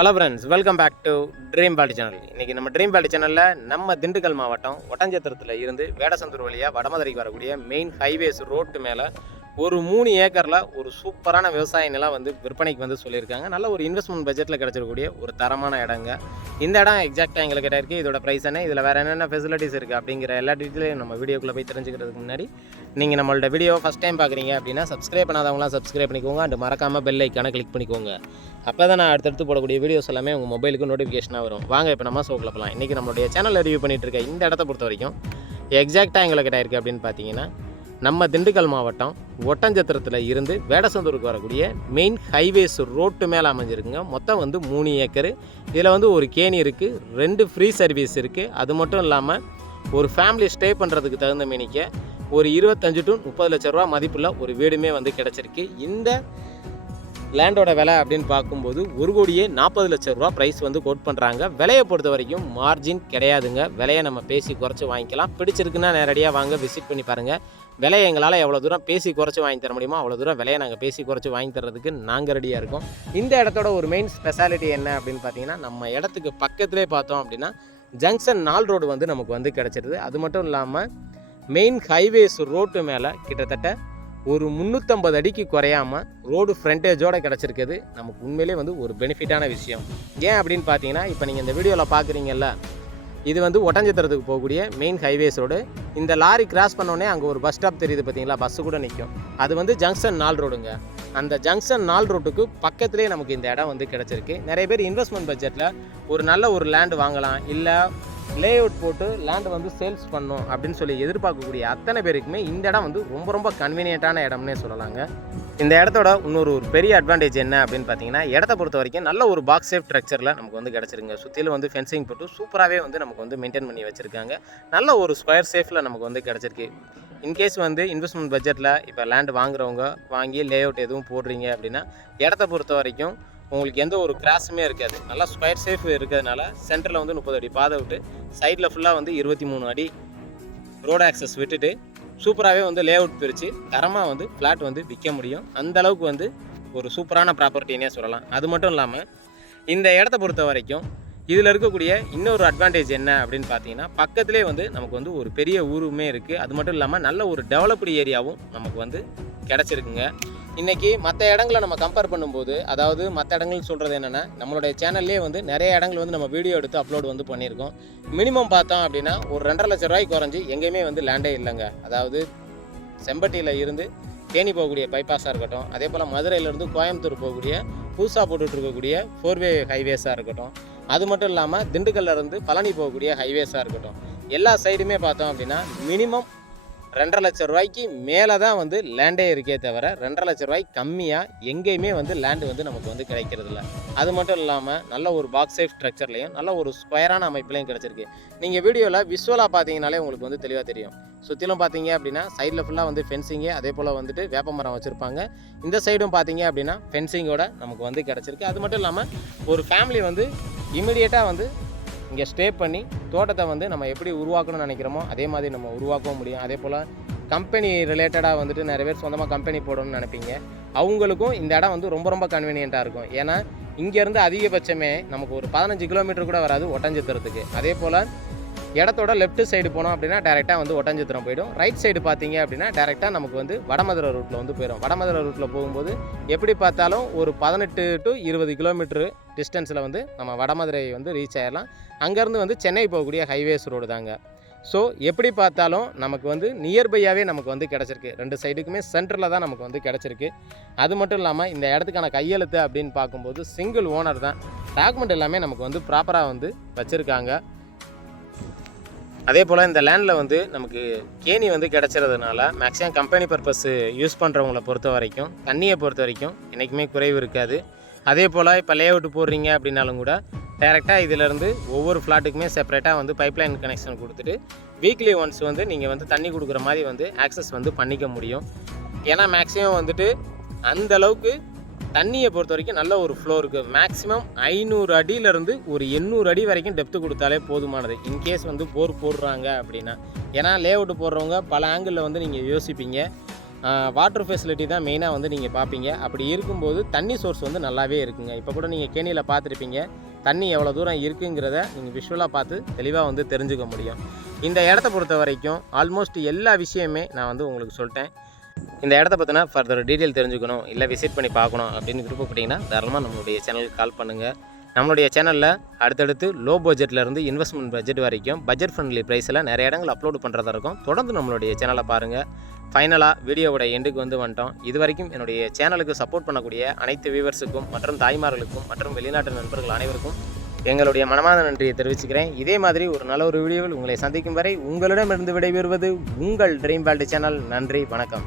Hello friends, welcome back to dream வேல்டி channel. இன்றைக்கி நம்ம ட்ரீம் வேல்டி சேனலில் நம்ம திண்டுக்கல் மாவட்டம் ஒட்டஞ்சத்திரத்தில் இருந்து வேடசந்தூர் வழியாக வடமதுரைக்கு வரக்கூடிய மெயின் ஹைவேஸ் ரோட்டு மேலே ஒரு 3 ஏக்கரில் ஒரு சூப்பரான விவசாய நிலம் வந்து விற்பனைக்கு வந்து சொல்லியிருக்காங்க. நல்ல ஒரு இன்வெஸ்ட்மெண்ட் பட்ஜெட்டில் கிடச்சிருக்கக்கூடிய ஒரு தரமான இடங்க. இந்த இடம் எக்ஸாக்டாக எங்களுக்கு கிட்ட இருக்குது. இதோட ப்ரைஸ் என்ன, இதில் வேறு என்னென்ன ஃபெசிலிட்டிஸ் இருக்குது அப்படிங்கிற எல்லா டீட்டெயிலையும் நம்ம வீடியோக்குள்ளே போய் தெரிஞ்சுக்கிறதுக்கு முன்னாடி நீங்கள் நம்மளோட வீடியோ ஃபஸ்ட் டைம் பார்க்குறீங்க அப்படின்னா சப்ஸ்கிரைப் பண்ணாதவங்களாம் சப்ஸ்கிரைப் பண்ணிக்கோங்க. அண்ட் மறக்காமல் பெல் ஐக்கானை கிளிக் பண்ணிக்கோங்க. அப்போ தான் நான் அடுத்தடுத்து போடக்கூடிய வீடியோஸ் எல்லாமே உங்கள் மொபைலுக்கு நோட்டிஃபிகேஷனாக வரும். வாங்க இப்போ நம்ம ஷோக்கில் போகலாம். இன்றைக்கி நம்மளுடைய சேனலில் ரிவ்யூ பண்ணிகிட்டு இருக்க இந்த இடத்த பொறுத்த வரைக்கும் எக்ஸாக்டாக எங்களுக்கு கிட்ட இருக்குது அப்படின்னு பார்த்தீங்கன்னா நம்ம திண்டுக்கல் மாவட்டம் ஒட்டஞ்சத்திரத்தில் இருந்து வேடசந்தூருக்கு வரக்கூடிய மெயின் ஹைவேஸ் ரோட்டு மேலே அமைஞ்சிருக்குங்க. மொத்தம் வந்து 3 ஏக்கரு. இதில் வந்து ஒரு கேணி இருக்குது, 2 ஃப்ரீ சர்வீஸ் இருக்குது. அது மட்டும் இல்லாமல் ஒரு ஃபேமிலி ஸ்டே பண்ணுறதுக்கு தகுந்த மேனிக்க ஒரு 25 to 30 லட்ச ரூபா மதிப்புள்ள ஒரு வீடுமே வந்து கிடச்சிருக்கு. இந்த லேண்டோட விலை அப்படின்னு பார்க்கும்போது 1,40 லட்ச ரூபா ப்ரைஸ் வந்து கோட் பண்ணுறாங்க. விலையை பொறுத்த வரைக்கும் மார்ஜின் கிடையாதுங்க. விலையை நம்ம பேசி குறைச்சி வாங்கிக்கலாம். பிடிச்சிருக்குன்னா நேரடியாக வாங்க, விசிட் பண்ணி பாருங்கள். விலையை எங்களால் எவ்வளோ தூரம் பேசி குறைச்சி வாங்கி தர முடியுமோ அவ்வளோ தூரம் விலையை நாங்கள் பேசி குறைச்சி வாங்கி தரதுக்கு நாங்கள் ரெடியாக இருக்கோம். இந்த இடத்தோட ஒரு மெயின் ஸ்பெஷாலிட்டி என்ன அப்படின்னு பார்த்தீங்கன்னா, நம்ம இடத்துக்கு பக்கத்திலே பார்த்தோம் அப்படின்னா ஜங்ஷன் 4 ரோடு வந்து நமக்கு வந்து கிடச்சிருது. அது மட்டும் இல்லாமல் மெயின் ஹைவேஸ் ரோட்டு மேலே கிட்டத்தட்ட ஒரு 350 அடிக்கு குறையாமல் ரோடு ஃப்ரண்டேஜோடு கிடச்சிருக்குது. நமக்கு உண்மையிலே வந்து ஒரு பெனிஃபிட்டான விஷயம். ஏன் அப்படின்னு பார்த்தீங்கன்னா, இப்போ நீங்கள் இந்த வீடியோவில் பார்க்குறீங்கல்ல, இது வந்து ஒட்டஞ்சத்திரத்துக்கு போகக்கூடிய மெயின் ஹைவேஸ் ரோடு. இந்த லாரி கிராஸ் பண்ணோடனே அங்கே ஒரு பஸ் ஸ்டாப் தெரியுது பார்த்தீங்களா, பஸ்ஸு கூட நிற்கும். அது வந்து ஜங்ஷன் 4 ரோடுங்க. அந்த ஜங்ஷன் 4 ரோட்டுக்கு பக்கத்துலேயே நமக்கு இந்த இடம் வந்து கிடச்சிருக்கு. நிறைய பேர் இன்வெஸ்ட்மெண்ட் பட்ஜெட்டில் ஒரு நல்ல ஒரு லேண்டு வாங்கலாம், இல்லை லே அவுட் போட்டு லேண்டு வந்து சேல்ஸ் பண்ணணும் அப்படின்னு சொல்லி எதிர்பார்க்கக்கூடிய அத்தனை பேருக்குமே இந்த இடம் வந்து ரொம்ப கன்வீனியண்ட்டான இடம்னே சொல்லலாங்க. இந்த இடத்தோட இன்னொரு பெரிய அட்வான்டேஜ் என்ன அப்படின்னு பார்த்தீங்கன்னா, இடத்த பொறுத்த வரைக்கும் நல்ல ஒரு பாக்ஸ் சேஃப் ஸ்ட்ரக்சரில் நமக்கு வந்து கிடச்சிருங்க. சுற்றிலும் வந்து ஃபென்சிங் போட்டு சூப்பராகவே வந்து நமக்கு வந்து மெயின்டைன் பண்ணி வச்சுருக்காங்க. நல்ல ஒரு ஸ்கொயர் சேஃபில் நமக்கு வந்து கிடச்சிருக்கு. இன்கேஸ் வந்து இன்வெஸ்ட்மெண்ட் பட்ஜெட்டில் இப்போ லேண்டு வாங்குறவங்க வாங்கி லே அவுட் எதுவும் போடுறீங்க அப்படின்னா, இடத்த பொறுத்த வரைக்கும் உங்களுக்கு எந்த ஒரு கிராஸுமே இருக்காது. நல்லா ஸ்கொயர் சேஃப் இருக்கிறதுனால சென்டரில் வந்து 30 அடி பாதை விட்டு சைடில் ஃபுல்லாக வந்து 23 அடி ரோடு ஆக்சஸ் விட்டுட்டு சூப்பராகவே வந்து லே அவுட் பிரித்து தரமாக வந்து ஃப்ளாட் வந்து விற்க முடியும். அந்தளவுக்கு வந்து ஒரு சூப்பரான ப்ராப்பர்ட்டினே சொல்லலாம். அது மட்டும் இல்லாமல் இந்த இடத்த பொறுத்த வரைக்கும் இதில் இருக்கக்கூடிய இன்னொரு அட்வான்டேஜ் என்ன அப்படின்னு பார்த்தீங்கன்னா, பக்கத்துலேயே வந்து நமக்கு வந்து ஒரு பெரிய ஊருமே இருக்குது. அது மட்டும் இல்லாமல் நல்ல ஒரு டெவலப்டு ஏரியாவும் நமக்கு வந்து கிடச்சிருக்குங்க. இன்றைக்கி மற்ற இடங்களை நம்ம கம்பேர் பண்ணும்போது, அதாவது மற்ற இடங்கள்னு சொல்கிறது என்னென்னா, நம்மளுடைய சேனல்லே வந்து நிறைய இடங்கள் வந்து நம்ம வீடியோ எடுத்து அப்லோட் வந்து பண்ணியிருக்கோம். மினிமம் பார்த்தோம் அப்படின்னா ஒரு 2.5 லட்ச ரூபாய்க்கு குறைஞ்சி எங்கேயுமே வந்து லேண்டே இல்லைங்க. அதாவது செம்பட்டியில் இருந்து தேனி போகக்கூடிய பைபாஸாக இருக்கட்டும், அதே போல் மதுரையிலேருந்து கோயம்புத்தூர் போகக்கூடிய புதுசாக போட்டுட்ருக்கக்கூடிய 4-வே ஹைவேஸாக இருக்கட்டும், அது மட்டும் இல்லாமல் திண்டுக்கல்லேருந்து பழனி போகக்கூடிய ஹைவேஸாக இருக்கட்டும், எல்லா சைடுமே பார்த்தோம் அப்படின்னா மினிமம் 2.5 லட்ச ரூபாய்க்கு மேலே தான் வந்து லேண்டே இருக்கே தவிர 2.5 லட்ச ரூபாய்க்கு கம்மியாக எங்கேயுமே வந்து லேண்டு வந்து நமக்கு வந்து கிடைக்கிறதில்ல. அது மட்டும் இல்லாமல் நல்ல ஒரு பாக்ஸ் சேஃப் ஸ்ட்ரக்சர்லையும் நல்ல ஒரு ஸ்கொயரான அமைப்புலையும் கிடச்சிருக்கு. நீங்கள் வீடியோவில் விஷுவலாக பார்த்தீங்கனாலே உங்களுக்கு வந்து தெளிவாக தெரியும். சுற்றிலும் பார்த்தீங்க அப்படின்னா சைடில் ஃபுல்லாக வந்து ஃபென்சிங்கு, அதே போல் வந்துட்டு வேப்ப மரம் வச்சுருப்பாங்க. இந்த சைடும் பார்த்தீங்க அப்படின்னா ஃபென்சிங்கோட நமக்கு வந்து கிடச்சிருக்கு. அது மட்டும் இல்லாமல் ஒரு ஃபேமிலி வந்து இமிடியேட்டாக வந்து இங்கே ஸ்டே பண்ணி தோட்டத்தை வந்து நம்ம எப்படி உருவாக்கணும்னு நினைக்கிறோமோ அதே மாதிரி நம்ம உருவாக்கவும் முடியும். அதே போல் கம்பெனி ரிலேட்டடாக வந்துட்டு நிறைய பேர் சொந்தமாக கம்பெனி போடணும்னு நினைப்பீங்க. அவங்களுக்கும் இந்த இடம் வந்து ரொம்ப கன்வீனியண்ட்டாக இருக்கும். ஏன்னா இங்கேருந்து அதிகபட்சமே நமக்கு ஒரு 15 கிலோமீட்டர் கூட வராது ஒட்டஞ்சத்திரத்துக்கு. அதே போல் இடத்தோட லெஃப்ட் சைடு போனோம் அப்படின்னா டேரெக்டாக வந்து ஒட்டஞ்சத்திரம் போயிடும். ரைட் சைடு பார்த்தீங்க அப்படின்னா டேரெக்டாக நமக்கு வந்து வடமதுரை ரூட்டில் வந்து போயிடும். வடமதுரை ரூட்டில் போகும்போது எப்படி பார்த்தாலும் ஒரு 18 to 20 கிலோமீட்டரு டிஸ்டன்ஸில் வந்து நம்ம வடமதுரை வந்து ரீச் ஆகிடலாம். அங்கேருந்து வந்து சென்னை போகக்கூடிய ஹைவேஸ் ரோடு தாங்க. ஸோ எப்படி பார்த்தாலும் நமக்கு வந்து நியர்பையாகவே நமக்கு வந்து கிடச்சிருக்கு. 2 சைடுக்குமே சென்டரில் தான் நமக்கு வந்து கிடச்சிருக்கு. அது மட்டும் இல்லாமல் இந்த இடத்துக்கான கையெழுத்து அப்படின்னு பார்க்கும்போது சிங்கிள் ஓனர் தான். டாக்குமெண்ட் எல்லாமே நமக்கு வந்து ப்ராப்பராக வந்து வச்சுருக்காங்க. அதே போல் இந்த லேண்டில் வந்து நமக்கு கேணி வந்து கிடச்சிறதுனால மேக்ஸிமம் கம்பெனி பர்பஸ்ஸு யூஸ் பண்ணுறவங்கள பொறுத்த வரைக்கும் தண்ணியை பொறுத்த வரைக்கும் என்றைக்குமே குறைவு இருக்காது. அதே போல் இப்போ லே அவுட் போடுறீங்க அப்படின்னாலும் கூட டேரெக்டாக இதிலேருந்து ஒவ்வொரு ஃப்ளாட்டுக்குமே செப்பரேட்டாக வந்து பைப்லைன் கனெக்ஷன் கொடுத்துட்டு வீக்லி ஒன்ஸ் வந்து நீங்கள் வந்து தண்ணி கொடுக்குற மாதிரி வந்து ஆக்சஸ் வந்து பண்ணிக்க முடியும். ஏன்னா மேக்ஸிமம் வந்துட்டு அந்தளவுக்கு தண்ணியை பொறுத்த வரைக்கும் நல்ல ஒரு ஃப்ளோ இருக்குது. மேக்ஸிமம் 500 அடியிலேருந்து ஒரு 800 அடி வரைக்கும் டெப்த்து கொடுத்தாலே போதுமானது. இன்கேஸ் வந்து போர் போடுறாங்க அப்படின்னா. ஏன்னா லே அவுட் போடுறவங்க பல ஆங்கிளில் வந்து நீங்கள் யோசிப்பீங்க. வாட்டர் ஃபெசிலிட்டி தான் மெயினாக வந்து நீங்கள் பார்ப்பீங்க. அப்படி இருக்கும்போது தண்ணி சோர்ஸ் வந்து நல்லாவே இருக்குங்க. இப்போ கூட நீங்கள் கேணியில் பார்த்துருப்பீங்க. தண்ணி எவ்வளோ தூரம் இருக்குங்கிறத நீங்கள் விஷுவலாக பார்த்து தெளிவாக வந்து தெரிஞ்சுக்க முடியும். இந்த இடத்த பொறுத்த வரைக்கும் ஆல்மோஸ்ட் எல்லா விஷயமே நான் வந்து உங்களுக்கு சொல்லிட்டேன். இந்த இடத்த பற்றினா ஃபர்தர் டீட்டெயில் தெரிஞ்சுக்கணும், இல்லை விசிட் பண்ணி பார்க்கணும் அப்படின்னு விருப்பப்பட்டீங்கன்னா தாராளமாக நம்மளுடைய சேனலுக்கு கால் பண்ணுங்கள். நம்மளுடைய சேனலில் அடுத்தடுத்து லோ பட்ஜெட்லேருந்து இன்வெஸ்ட்மெண்ட் பட்ஜெட் வரைக்கும் பட்ஜெட் ஃப்ரெண்ட்லி ப்ரைஸில் நிறைய இடங்கள் அப்லோடு பண்ணுறதா இருக்கும். தொடர்ந்து நம்மளுடைய சேனலை பாருங்கள். ஃபைனலாக வீடியோவோட எண்டுக்கு வந்துட்டோம். இது வரைக்கும் என்னுடைய சேனலுக்கு சப்போர்ட் பண்ணக்கூடிய அனைத்து வியூவர்ஸுக்கும் மற்றும் தாய்மார்களுக்கும் மற்றும் வெளிநாட்டு நண்பர்கள் அனைவருக்கும் எங்களுடைய மனமார்ந்த நன்றியை தெரிவிச்சுக்கிறேன். இதே மாதிரி ஒரு நல்ல ஒரு வீடியோவில் உங்களை சந்திக்கும் வரை உங்களிடமிருந்து விடைபெறுவது உங்கள் ட்ரீம் வேர்ல்டு சேனல். நன்றி, வணக்கம்.